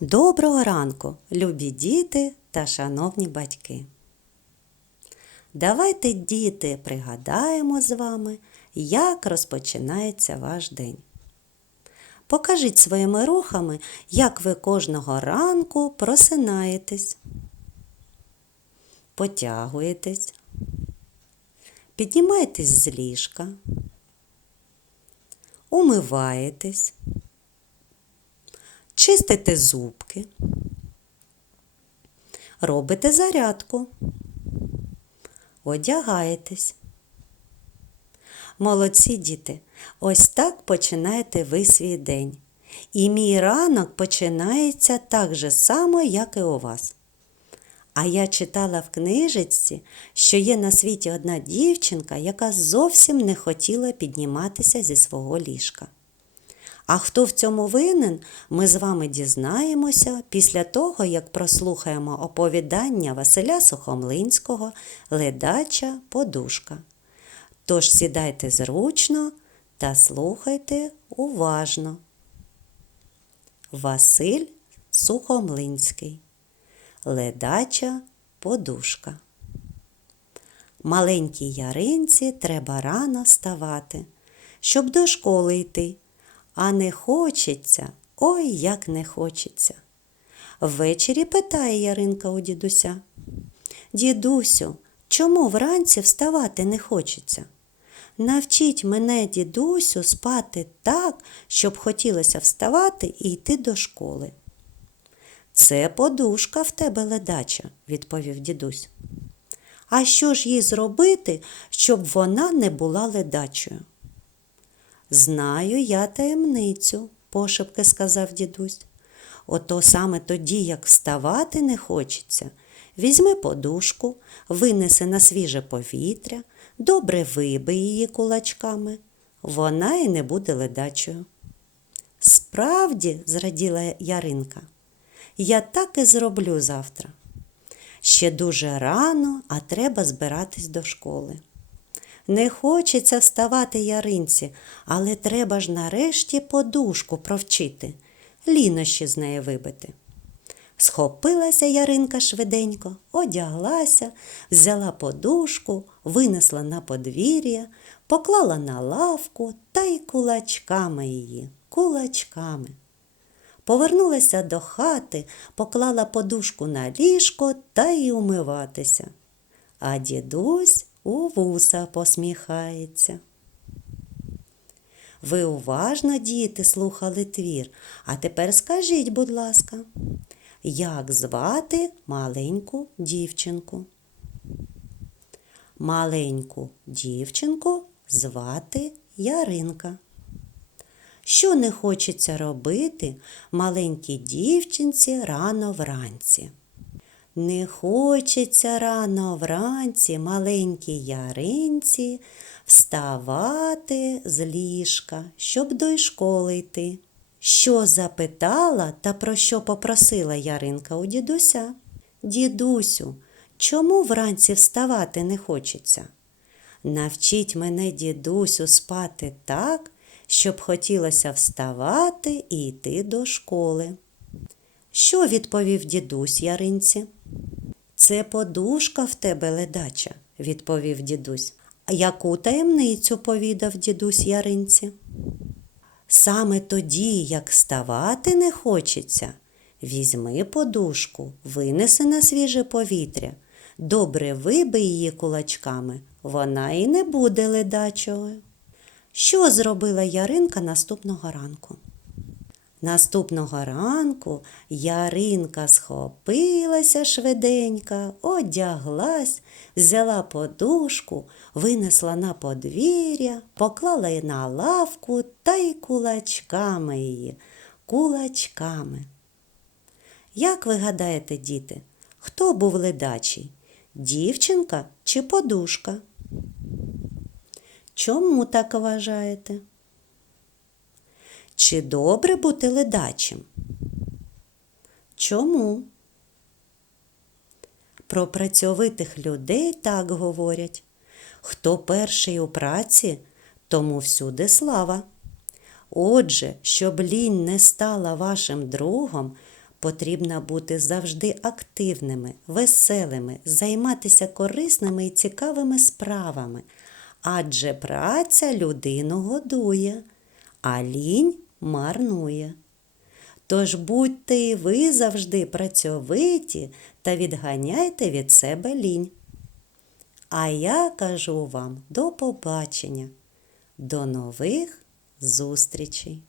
Доброго ранку, любі діти та шановні батьки. Давайте, діти, пригадаємо з вами, як розпочинається ваш день. Покажіть своїми рухами, як ви кожного ранку просинаєтесь, потягуєтесь, піднімаєтесь з ліжка, умиваєтесь чистите зубки, робите зарядку, одягаєтесь. Молодці діти, ось так починаєте ви свій день. І мій ранок починається так же само, як і у вас. А я читала в книжечці, що є на світі одна дівчинка, яка зовсім не хотіла підніматися зі свого ліжка. А хто в цьому винен, ми з вами дізнаємося після того, як прослухаємо оповідання Василя Сухомлинського Ледача подушка. Тож сідайте зручно та слухайте уважно. Василь Сухомлинський. Ледача подушка. Маленькій яринці треба рано вставати, щоб до школи йти. А не хочеться, ой як не хочеться. Ввечері питає Яринка у дідуся. Дідусю, чому вранці вставати не хочеться? Навчіть мене, дідусю, спати так, щоб хотілося вставати і йти до школи. Це подушка в тебе ледача, відповів дідусь. А що ж їй зробити, щоб вона не була ледачою? Знаю я таємницю, пошепки сказав дідусь. Ото саме тоді, як вставати не хочеться, візьми подушку, винеси на свіже повітря, добре вибий її кулачками, вона і не буде ледачою. Справді, зраділа Яринка, я так і зроблю завтра. Ще дуже рано, а треба збиратись до школи. Не хочеться вставати яринці, але треба ж нарешті подушку провчити, лінощі з неї вибити. Схопилася яринка швиденько, одяглася, взяла подушку, винесла на подвір'я, поклала на лавку та й кулачками її, кулачками. Повернулася до хати, поклала подушку на ліжко та й умиватися. А дідусь у вуса посміхається. Ви уважно, діти, слухали твір, а тепер скажіть, будь ласка, як звати маленьку дівчинку? Маленьку дівчинку звати Яринка. Що не хочеться робити маленькій дівчинці рано вранці? Не хочеться рано вранці маленькій яринці вставати з ліжка, щоб до школи йти. Що запитала та про що попросила Яринка у дідуся? Дідусю, чому вранці вставати не хочеться? Навчіть мене, дідусю, спати так, щоб хотілося вставати і йти до школи. Що відповів дідусь Яринці? Це подушка в тебе ледача, відповів дідусь. А яку таємницю повідав дідусь Яринці? Саме тоді, як ставати не хочеться, візьми подушку, винеси на свіже повітря, добре вибий її кулачками, вона і не буде ледачою. Що зробила Яринка наступного ранку? Наступного ранку Яринка схопилася швиденька, одяглась, взяла подушку, винесла на подвір'я, поклала її на лавку та й кулачками її, кулачками. Як ви гадаєте, діти, хто був ледачий? Дівчинка чи подушка? Чому так вважаєте? Чи добре бути ледачим? Чому? Про працьовитих людей так говорять. Хто перший у праці, тому всюди слава. Отже, щоб лінь не стала вашим другом, Потрібно бути завжди активними, веселими, займатися корисними і цікавими справами, адже праця людину годує, а лінь марнує. Тож будьте і ви завжди працьовиті та відганяйте від себе лінь. А я кажу вам до побачення, до нових зустрічей!